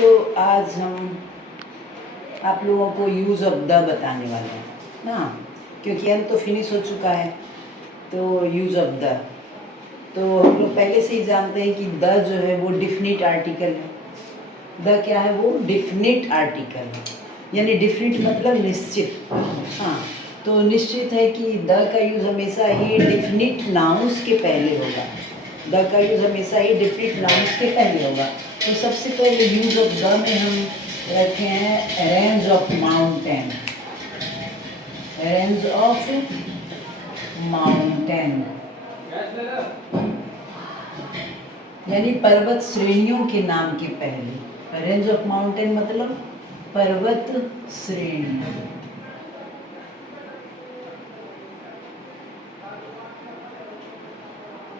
तो आज हम आप लोगों को यूज़ ऑफ द बताने वाले हैं ना, क्योंकि अंत तो फिनिश हो चुका है। तो यूज़ ऑफ द, तो हम लोग पहले से ही जानते हैं कि द जो है वो डिफिनिट आर्टिकल है। द क्या है? वो डिफिनिट आर्टिकल है, यानी डिफिनिट मतलब निश्चित। हाँ, तो निश्चित है कि द का यूज़ हमेशा ही डिफिनिट नाउन्स के पहले होगा। द का यूज़ हमेशा ही डिफिनिट नाउन्स के पहले होगा। तो सबसे पहले यूज़ ऑफ द में हम रखे हैं range of mountain. Range of mountain यानी पर्वत श्रेणियों के नाम के पहले। रेंज ऑफ माउंटेन मतलब पर्वत श्रेणियां।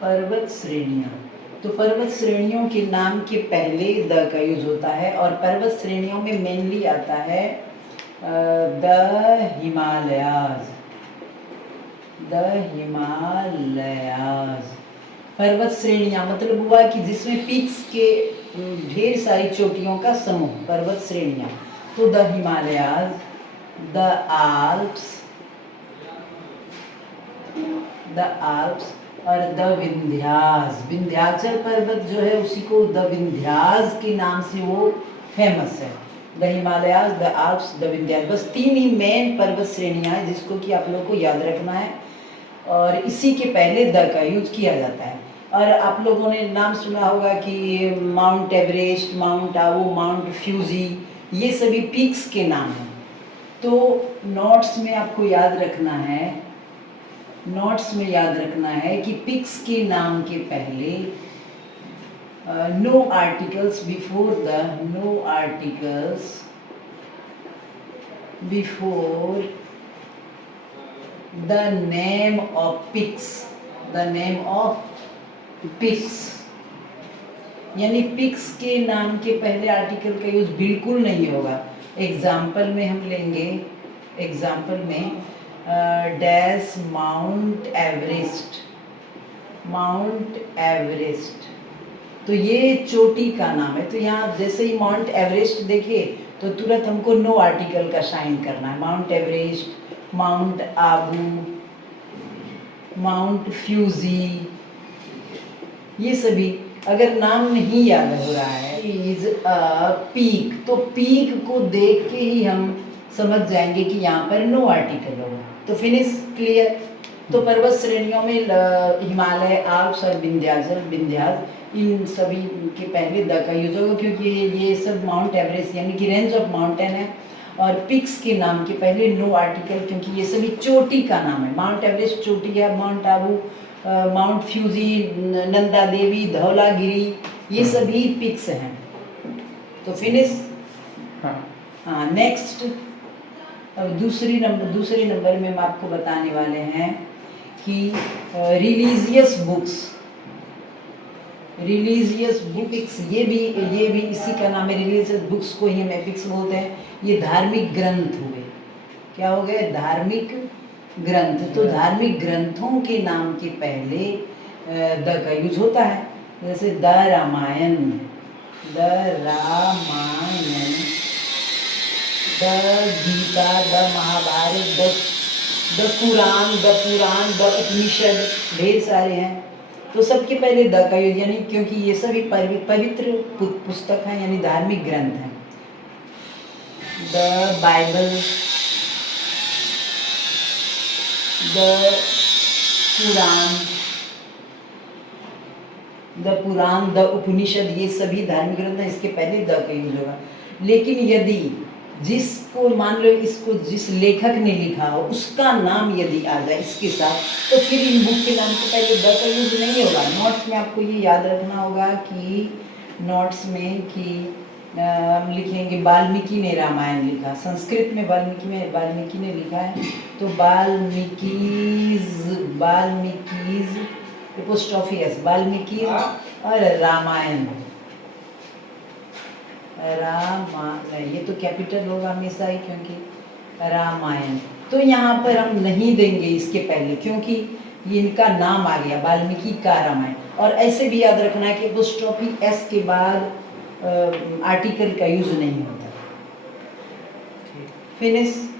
पर्वत श्रेणियां, तो पर्वत श्रेणियों के नाम के पहले द का यूज होता है। और पर्वत श्रेणियों में मेनली आता है द हिमालयाज। द हिमालयाज पर्वत श्रेणियां मतलब हुआ कि जिसमें पीक्स के ढेर सारी चोटियों का समूह, पर्वत श्रेणियां। तो the Himalayas, the Alps, the Alps और द विंध्यास। विंध्याचल पर्वत जो है उसी को द विंध्यास के नाम से वो फेमस है। The Himalayas, the Alps, the Vindhyas, बस तीन ही मेन पर्वत श्रेणियां हैं जिसको कि आप लोग को याद रखना है। और इसी के पहले द का यूज किया जाता है। और आप लोगों ने नाम सुना होगा कि Mount Everest, Mount Abu, Mount Fuji, ये सभी पीक्स के नाम हैं। तो नोट्स में आपको याद रखना है, नोट्स में याद रखना है कि पिक्स के नाम के पहले no articles before the, no articles before the name of peaks. The name of peaks यानी पिक्स के नाम के पहले आर्टिकल का यूज बिल्कुल नहीं होगा। एग्जाम्पल में हम लेंगे, एग्जाम्पल में dash mount Everest, mount Everest, तो ये चोटी का नाम है। तो यहाँ जैसे ही माउंट एवरेस्ट देखिए तो तुरंत हमको नो आर्टिकल का साइन करना है। Mount Everest, Mount Abu, Mount Fuji, ये सभी अगर नाम नहीं याद हो रहा है, इज अ पीक, तो पीक को देख के ही हम समझ जाएंगे कि यहाँ पर नो आर्टिकल होगा। तो फिनिश, क्लियर। तो पर्वत श्रेणियों में हिमालय, आल्प्स और विंध्याचल, विंध्यास, इन सभी के पहले द का यूज होगा, क्योंकि ये सब माउंट एवरेस्ट यानी कि रेंज ऑफ माउंटेन है। और पिक्स के नाम के पहले नो आर्टिकल, क्योंकि ये सभी चोटी का नाम है। माउंट एवरेस्ट चोटी है, Mount Abu, Mount Fuji, Nanda Devi, Dhaulagiri, ये सभी पिक्स हैं। तो फिनिश। हाँ, नेक्स्ट। अब दूसरे नंबर में हम आपको बताने वाले हैं कि रिलीजियस बुक्स, रिलीजियस बुक्स, ये भी इसी का नाम है। रिलीजियस बुक्स को ही हम एपिक्स बोलते हैं। ये धार्मिक ग्रंथ हुए, क्या हो गए? धार्मिक ग्रंथ। तो धार्मिक ग्रंथों के नाम के पहले द का यूज होता है। जैसे the Ramayana, the Ramayana, the Gita, the Mahabharata, the Purana, the Upanishad, ढेर सारे हैं। तो सबके पहले द का यूज, यानी क्योंकि ये सभी पवित्र पुस्तक हैं, यानी धार्मिक ग्रंथ हैं। The Bible, the Purana, the Upanishad, ये सभी धार्मिक ग्रंथ हैं, इसके पहले द का यूज होगा। लेकिन यदि जिसको मान लो इसको जिस लेखक ने लिखा हो उसका नाम यदि आ जाए इसके साथ, तो फिर इन बुक के नाम के पहले द का यूज नहीं होगा। नोट्स में आपको ये याद रखना होगा कि नोट्स में कि हम लिखेंगे वाल्मीकि ने रामायण लिखा, संस्कृत में वाल्मीकि ने लिखा है, तो वाल्मीकिज एपोस्ट्रोफी एस, वाल्मीकि और रामायण, ये तो कैपिटल होगा हमेशा ही, क्योंकि रामायण। तो यहाँ पर हम नहीं देंगे इसके पहले, क्योंकि ये इनका नाम आ गया वाल्मीकि का रामायण। और ऐसे भी याद रखना है कि एपोस्ट्रोफी एस के बाद आर्टिकल का यूज़ नहीं होता। फिनिश।